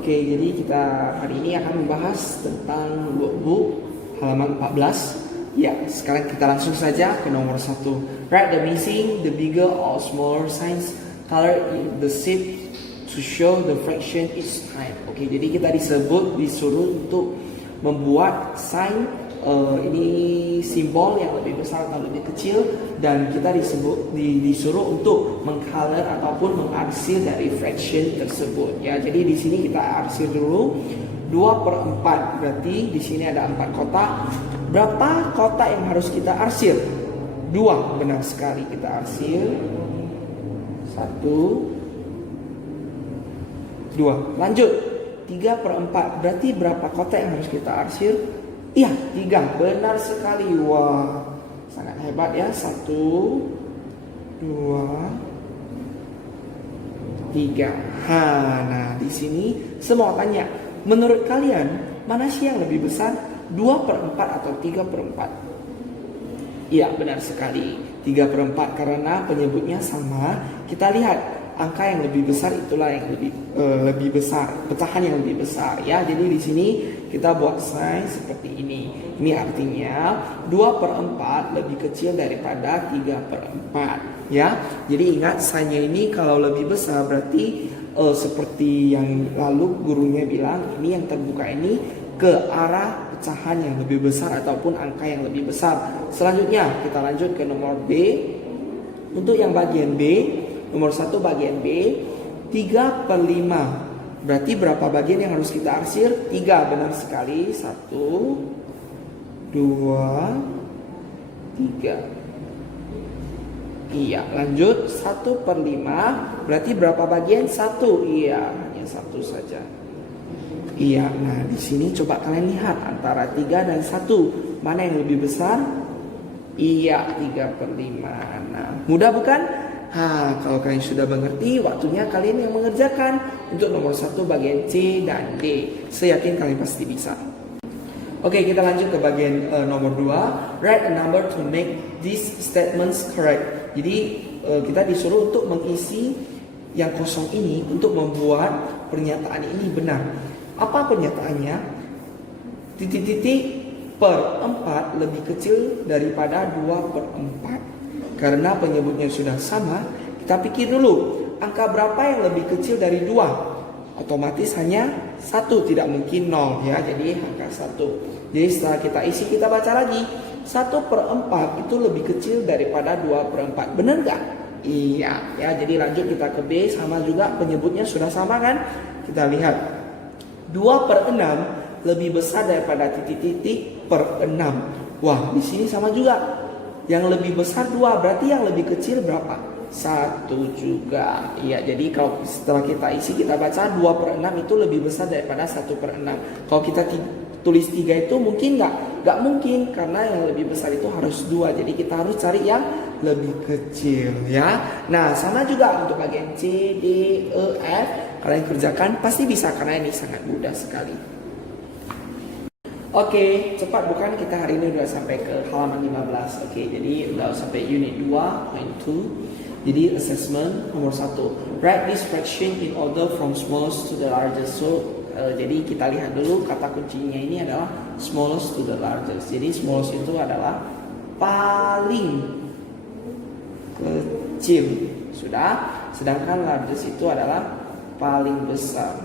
Oke, jadi kita hari ini akan membahas tentang workbook halaman 14. Ya, sekarang kita langsung saja ke nomor 1. Write the missing, the bigger or smaller signs, color the sheet to show the fraction each time. Oke, jadi kita disuruh untuk membuat sign ini simbol yang lebih besar atau lebih kecil, dan kita disuruh untuk mengcolor ataupun mengarsir dari fraction tersebut ya. Jadi di sini kita arsir dulu 2/4, berarti di sini ada 4 kotak. Berapa kotak yang harus kita arsir? 2, benar sekali, kita arsir 1, 2. Lanjut 3/4, berarti berapa kotak yang harus kita arsir? Iya, 3, benar sekali. Wah, sangat hebat ya. 1, 2, 3. Nah, di sini semua tanya, menurut kalian mana sih yang lebih besar? 2/4 atau 3/4? Iya, benar sekali, 3/4, karena penyebutnya sama. Kita lihat angka yang lebih besar, itulah yang lebih besar, pecahan yang lebih besar ya. Jadi di sini kita buat sign seperti ini. Ini artinya 2/4 lebih kecil daripada 3/4 ya. Jadi ingat, signnya ini kalau lebih besar berarti seperti yang lalu gurunya bilang, ini yang terbuka ini ke arah pecahan yang lebih besar ataupun angka yang lebih besar. Selanjutnya kita lanjut ke nomor B. Untuk yang bagian B, nomor 1 bagian B, 3/5. Berarti berapa bagian yang harus kita arsir? 3, benar sekali. 1, 2, 3. Iya, lanjut 1/5. Berarti berapa bagian? 1. Iya, hanya 1 saja. Iya, nah di sini coba kalian lihat antara 3 dan 1, mana yang lebih besar? Iya, 3/5. Nah, mudah bukan? Kalau kalian sudah mengerti, waktunya kalian yang mengerjakan untuk nomor 1 bagian C dan D. Saya yakin kalian pasti bisa. Oke, kita lanjut ke bagian nomor 2. Write a number to make these statements correct. Jadi kita disuruh untuk mengisi yang kosong ini untuk membuat pernyataan ini benar. Apa pernyataannya? Titik-titik per 4 lebih kecil daripada 2/4. Karena penyebutnya sudah sama, kita pikir dulu, angka berapa yang lebih kecil dari 2? Otomatis hanya 1, tidak mungkin 0 ya. Jadi angka 1. Jadi setelah kita isi, kita baca lagi, 1/4 itu lebih kecil daripada 2/4. Benar nggak? Iya ya. Jadi lanjut kita ke B, sama juga penyebutnya sudah sama kan? Kita lihat 2/6 lebih besar daripada titik-titik per 6. Wah, di sini sama juga. Yang lebih besar 2, berarti yang lebih kecil berapa? 1 juga. Iya, jadi kalau setelah kita isi, kita baca 2/6 itu lebih besar daripada 1/6. Kalau kita tulis 3 itu mungkin nggak? Nggak mungkin, karena yang lebih besar itu harus 2. Jadi kita harus cari yang lebih kecil ya. Nah, sama juga untuk bagian C, D, E, F. Kalian kerjakan pasti bisa, karena ini sangat mudah sekali. Oke, cepat bukan? Kita hari ini udah sampai ke halaman 15. Oke, jadi udah sampai unit 2.2. Jadi assessment nomor 1. Write this fraction in order from smallest to the largest. So, jadi kita lihat dulu kata kuncinya ini adalah smallest to the largest. Jadi smallest itu adalah paling kecil. Sudah. Sedangkan largest itu adalah paling besar.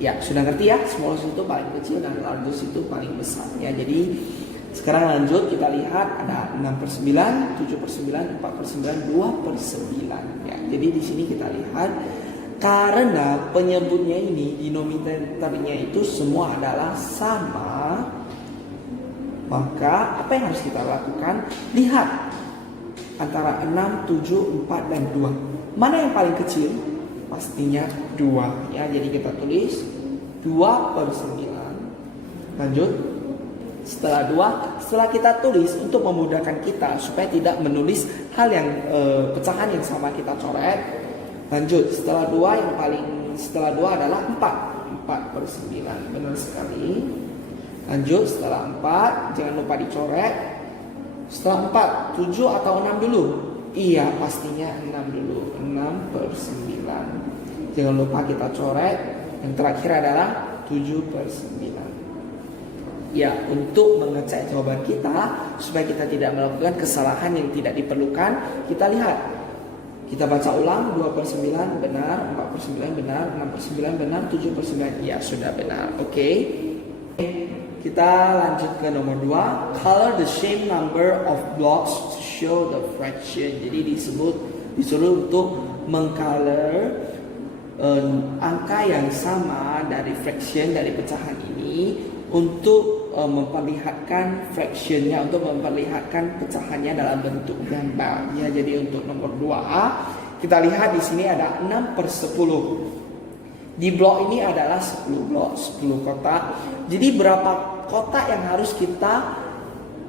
Ya, sudah ngerti ya, smallest itu paling kecil dan largest itu paling besar ya. Jadi sekarang lanjut, kita lihat ada 6/9, 7/9, 4/9, 2/9 ya. Jadi di sini kita lihat, karena penyebutnya ini, denominatornya itu semua adalah sama, maka apa yang harus kita lakukan? Lihat antara 6, 7, 4, dan 2. Mana yang paling kecil? Pastinya 2 ya. Jadi kita tulis 2/9. Lanjut, setelah kita tulis, untuk memudahkan kita supaya tidak menulis hal yang pecahan yang sama, kita coret. Lanjut, setelah 2 adalah 4/9. Benar sekali. Lanjut, setelah 4 jangan lupa dicoret. Setelah 4, 7 atau 6 dulu? Iya, pastinya 6 dulu. 6/9. Jangan lupa kita coret. Yang terakhir adalah 7/9. Ya, untuk mengecek jawaban kita supaya kita tidak melakukan kesalahan yang tidak diperlukan, kita lihat. Kita baca ulang, 2/9 benar, 4/9 benar, 6/9 benar, 7/9 ya sudah benar. Oke. Kita lanjut ke nomor 2. Color the same number of blocks to show the fraction. Jadi disuruh untuk mengcolor angka yang sama dari fraction, dari pecahan ini untuk memperlihatkan fractionnya, untuk memperlihatkan pecahannya dalam bentuk gambar. Ya, jadi untuk nomor 2A kita lihat di sini ada 6/10. Di blok ini adalah 10 blok, 10 kotak. Jadi berapa kotak yang harus kita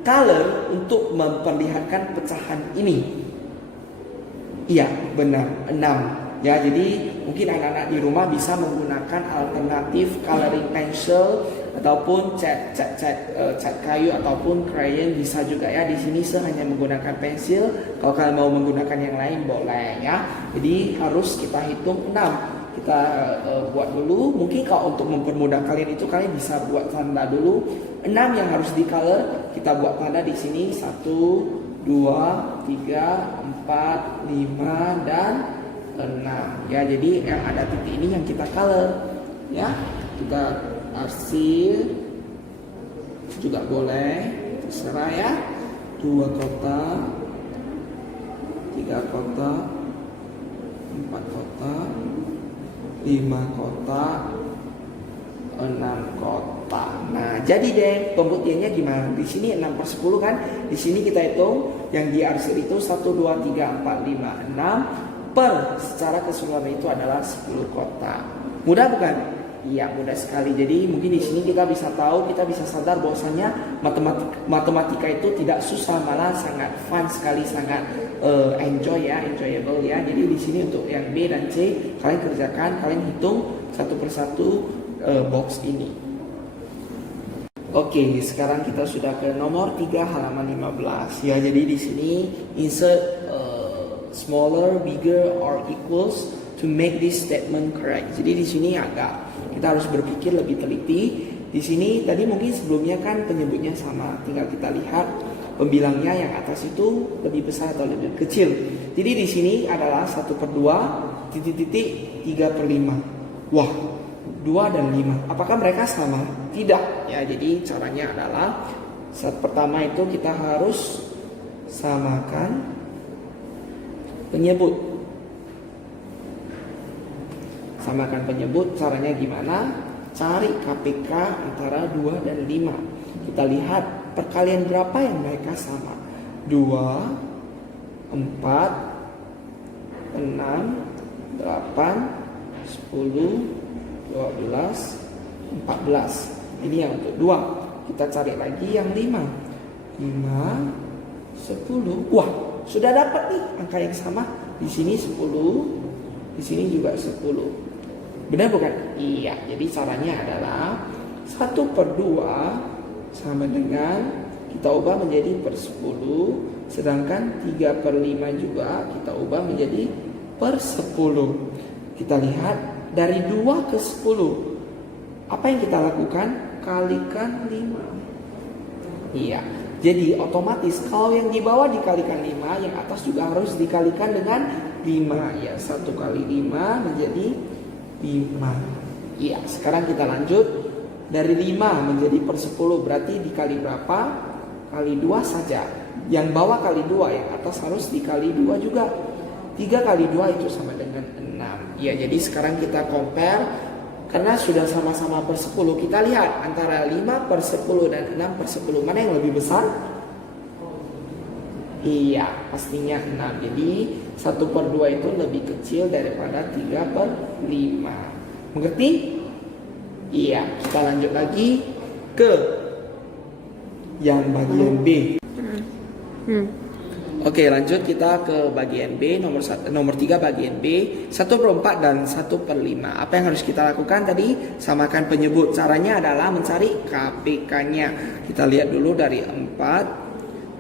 color untuk memperlihatkan pecahan ini? Iya, benar, 6. Ya, jadi mungkin anak-anak di rumah bisa menggunakan alternatif coloring pencil ataupun cat kayu ataupun crayon bisa juga ya. Di sini saya hanya menggunakan pensil. Kalau kalian mau menggunakan yang lain boleh ya. Jadi harus kita hitung 6. Kita buat dulu. Mungkin kalau untuk mempermudah kalian itu kalian bisa buat tanda dulu. 6 yang harus di color. Kita buat tanda di sini 1, 2, 3, 4, 5 dan 6. Ya, jadi yang ada titik ini yang kita color. Ya, kita arsir juga boleh, terserah ya. 2 kotak, 3 kotak, 4 kotak, 5 kotak, 6 kotak. Nah, jadi deh pembuktiannya gimana? Di sini 6/10 kan? Di sini kita hitung yang diarsir itu 1, 2, 3, 4, 5, 6 per secara keseluruhan itu adalah 10 kotak. Mudah bukan? Iya, mudah sekali. Jadi mungkin di sini kita bisa tahu, kita bisa sadar bahwasanya matematika itu tidak susah, malah sangat fun sekali, sangat enjoyable ya. Jadi di sini untuk yang B dan C kalian kerjakan, kalian hitung satu persatu box ini. Oke, sekarang kita sudah ke nomor 3 halaman 15 ya. Jadi di sini insert smaller, bigger or equals to make this statement correct. Jadi di sini agak kita harus berpikir lebih teliti. Di sini tadi mungkin sebelumnya kan penyebutnya sama, tinggal kita lihat pembilangnya yang atas itu lebih besar atau lebih kecil. Jadi di sini adalah 1/2, titik-titik 3/5. Wah, 2 dan 5. Apakah mereka sama? Tidak. Ya, jadi caranya adalah saat pertama itu kita harus samakan penyebut. Samakan penyebut, caranya gimana? Cari KPK antara 2 dan 5. Kita lihat perkalian berapa yang mereka sama. 2, 4, 6, 8, 10, 12, 14. Ini yang untuk 2. Kita cari lagi yang 5. 5, 10. Wah, sudah dapat nih angka yang sama. Di sini 10, di sini juga 10. Benar bukan? Iya. Jadi caranya adalah 1/2 sama dengan kita ubah menjadi per 10, sedangkan 3/5 juga kita ubah menjadi per 10. Kita lihat dari 2 ke 10. Apa yang kita lakukan? Kalikan 5. Iya. Jadi otomatis kalau yang di bawah dikalikan 5, yang atas juga harus dikalikan dengan 5. Ya, 1 kali 5 menjadi 5. Iya, sekarang kita lanjut. Dari 5 menjadi per 10 berarti dikali berapa? Kali 2 saja. Yang bawah kali 2, yang atas harus dikali 2 juga. 3 kali 2 itu sama dengan 6. Iya, jadi sekarang kita compare. Karena sudah sama-sama per 10, kita lihat antara 5/10 dan 6/10 mana yang lebih besar? Iya, pastinya 6. Jadi 1/2 itu lebih kecil daripada 3/5. Mengerti? Iya, kita lanjut lagi ke yang bagian B. Oke, lanjut kita ke bagian B, nomor 3 bagian B, 1/4 dan 1/5. Apa yang harus kita lakukan tadi? Samakan penyebut. Caranya adalah mencari KPK-nya. Kita lihat dulu dari 4.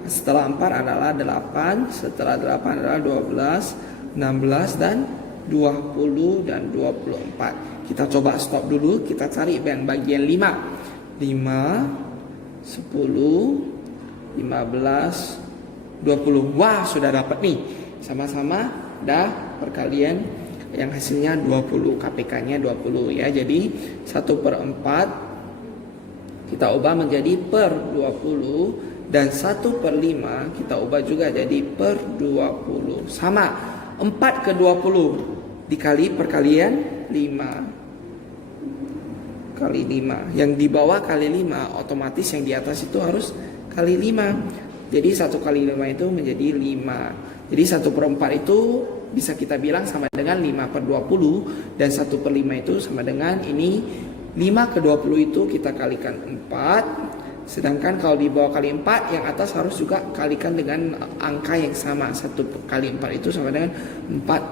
Setelah 4 adalah 8, setelah 8 adalah 12, 16 dan 20, dan 24. Kita coba stop dulu, kita cari bagian 5. 5, 10, 15, 20. Wah, sudah dapat nih. Sama-sama dah perkalian yang hasilnya 20, KPK-nya 20 ya. Jadi 1/4 kita ubah menjadi per 20, dan 1/5 kita ubah juga jadi per 20. Sama, 4 ke 20 dikali perkalian 5 kali 5. Yang di bawah kali 5, otomatis yang di atas itu harus kali 5. Jadi 1 kali 5 itu menjadi 5. Jadi 1/4 itu bisa kita bilang sama dengan 5/20, dan 1/5 itu sama dengan ini 5 ke 20 itu kita kalikan 4. Sedangkan kalau di bawah kali 4, yang atas harus juga kalikan dengan angka yang sama. 1 kali 4 itu sama dengan 4.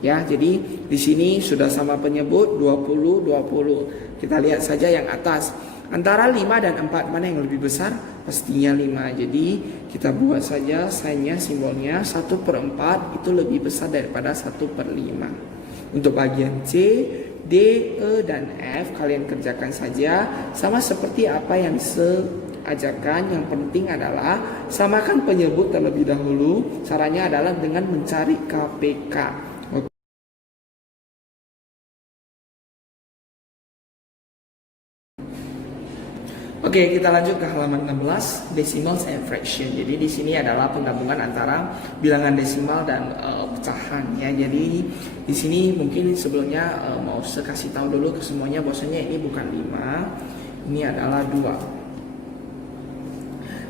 Ya, jadi di sini sudah sama penyebut 20, 20. Kita lihat saja yang atas. Antara 5 dan 4 mana yang lebih besar? Pastinya 5. Jadi kita buat saja sign-nya, simbolnya 1/4 itu lebih besar daripada 1/5. Untuk bagian C, D, E, dan F kalian kerjakan saja sama seperti apa yang diajarkan. Yang penting adalah samakan penyebut terlebih dahulu. Caranya adalah dengan mencari KPK. Oke, kita lanjut ke halaman 16, decimals and fraction. Jadi di sini adalah penggabungan antara bilangan desimal dan pecahan ya. Jadi di sini mungkin sebelumnya mau saya kasih tahu dulu ke semuanya bahwasanya ini bukan 5, ini adalah 2.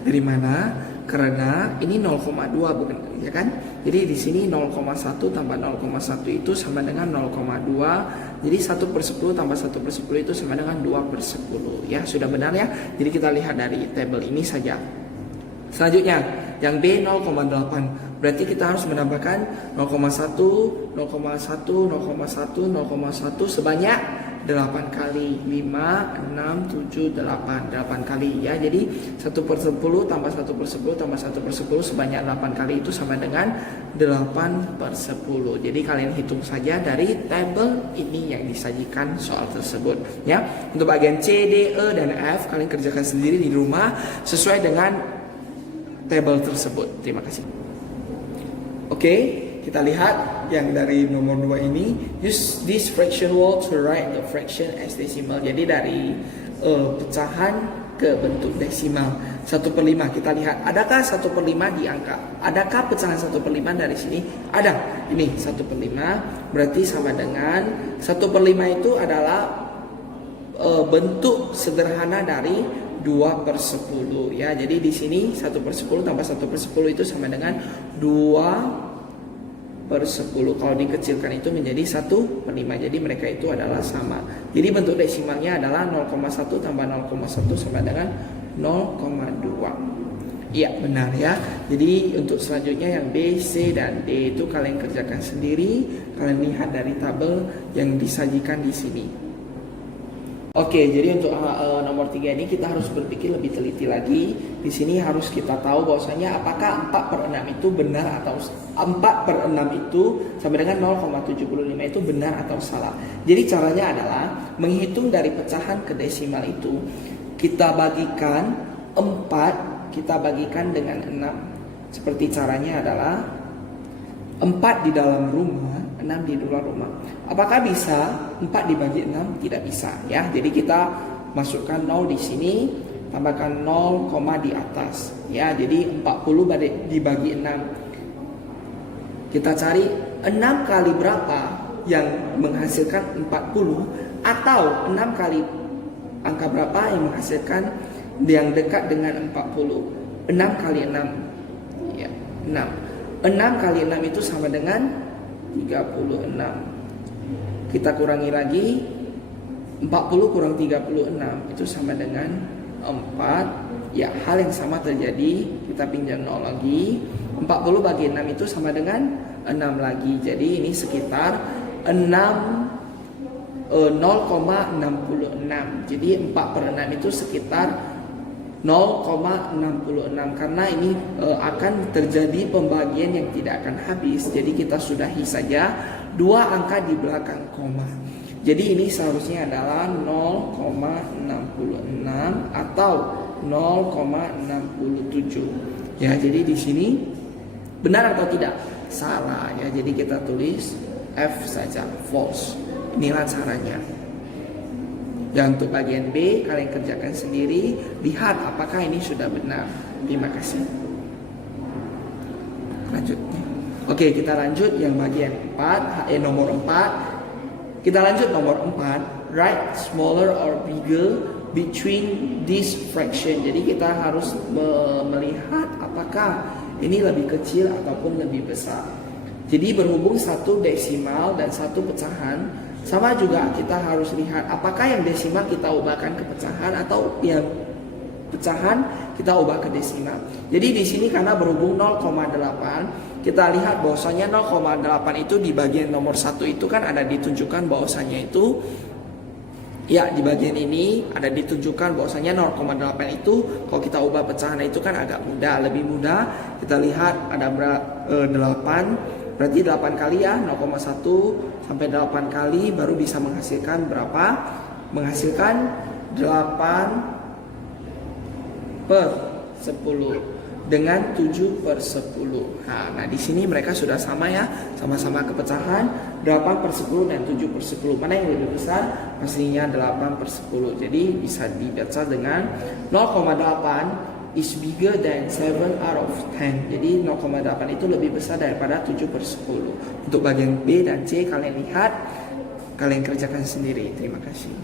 Dari mana? Karena ini 0,2 bukan ya kan? Jadi di sini 0,1 tambah 0,1 itu sama dengan 0,2. Jadi 1/10 tambah 1/10 itu sama dengan 2/10. Ya, sudah benar ya. Jadi kita lihat dari tabel ini saja. Selanjutnya, yang B 0,8. Berarti kita harus menambahkan 0,1, 0,1, 0,1, 0,1 sebanyak 8 kali. 5, 6, 7, 8. 8 kali ya. Jadi 1/10 tambah 1/10 tambah 1/10 sebanyak 8 kali itu sama dengan 8/10. Jadi kalian hitung saja dari tabel ini yang disajikan soal tersebut ya. Untuk bagian C, D, E, dan F kalian kerjakan sendiri di rumah sesuai dengan tabel tersebut. Terima kasih. Oke, kita lihat yang dari nomor 2 ini. Use this fraction wall to write the fraction as decimal. Jadi dari pecahan ke bentuk desimal. 1/5 kita lihat. Adakah 1/5 di angka? Adakah pecahan 1/5 dari sini? Ada. Ini 1/5 berarti sama dengan 1/5 itu adalah bentuk sederhana dari 2/10 ya. Jadi di sini 1/10 tambah 1/10 itu sama dengan 2/10. Kalau dikecilkan itu menjadi 1/5. Jadi mereka itu adalah sama. Jadi bentuk desimalnya adalah 0,1 tambah 0,1 sama dengan 0,2. Iya, benar ya. Jadi untuk selanjutnya yang B, C, dan D itu kalian kerjakan sendiri. Kalian lihat dari tabel yang disajikan di sini. Oke, jadi untuk nomor 3 ini kita harus berpikir lebih teliti lagi. Di sini harus kita tahu bahwasanya apakah 4/6 itu benar atau 4/6 itu sama dengan 0,75 itu benar atau salah. Jadi caranya adalah menghitung dari pecahan ke desimal itu. Kita bagikan 4, kita bagikan dengan 6. Seperti caranya adalah 4 di dalam rumah, 6 di luar rumah. Apakah bisa 4 dibagi 6? Tidak bisa ya. Jadi kita masukkan 0 di sini, tambahkan 0, di atas ya. Jadi 40 dibagi 6. Kita cari 6 kali berapa yang menghasilkan 40, atau 6 kali angka berapa yang menghasilkan yang dekat dengan 40. 6 kali 6 ya, 6. 6 kali 6 itu sama dengan 36. Kita kurangi lagi, 40 kurang 36 itu sama dengan 4. Ya, hal yang sama terjadi. Kita pinjam 0 lagi. 40 bagi 6 itu sama dengan 6 lagi. Jadi ini sekitar 0,66. Jadi 4/6 itu sekitar 0,66 karena ini akan terjadi pembagian yang tidak akan habis. Jadi kita sudahi saja dua angka di belakang koma. Jadi ini seharusnya adalah 0,66 atau 0,67. Ya, jadi di sini benar atau tidak? Salah ya. Jadi kita tulis F saja, false. Inilah caranya. Dan untuk bagian B, kalian kerjakan sendiri. Lihat apakah ini sudah benar. Terima kasih. Lanjut. Oke, kita lanjut yang bagian 4, nomor 4. Kita lanjut nomor 4. Write smaller or bigger between this fraction. Jadi kita harus melihat apakah ini lebih kecil ataupun lebih besar. Jadi berhubung satu desimal dan satu pecahan, sama juga kita harus lihat apakah yang desimal kita ubahkan ke pecahan atau yang pecahan kita ubah ke desimal. Jadi di sini karena berhubung 0,8, kita lihat bahwasanya 0,8 itu di bagian nomor 1 itu kan ada ditunjukkan bahwasanya itu ya di bagian ini ada ditunjukkan bahwasanya 0,8 itu kalau kita ubah pecahan itu kan agak mudah, lebih mudah. Kita lihat ada 8. Berarti 8 kali ya, 0,1 sampai 8 kali baru bisa menghasilkan berapa? Menghasilkan 8/10 dengan 7/10. Nah, di sini mereka sudah sama ya, sama-sama kepecahan 8/10 dan 7/10. Mana yang lebih besar? Pastinya 8/10. Jadi bisa dibaca dengan 0,8 is bigger than 7/10. Jadi 0,8 itu lebih besar daripada 7/10. Untuk bagian B dan C kalian lihat, kalian kerjakan sendiri. Terima kasih.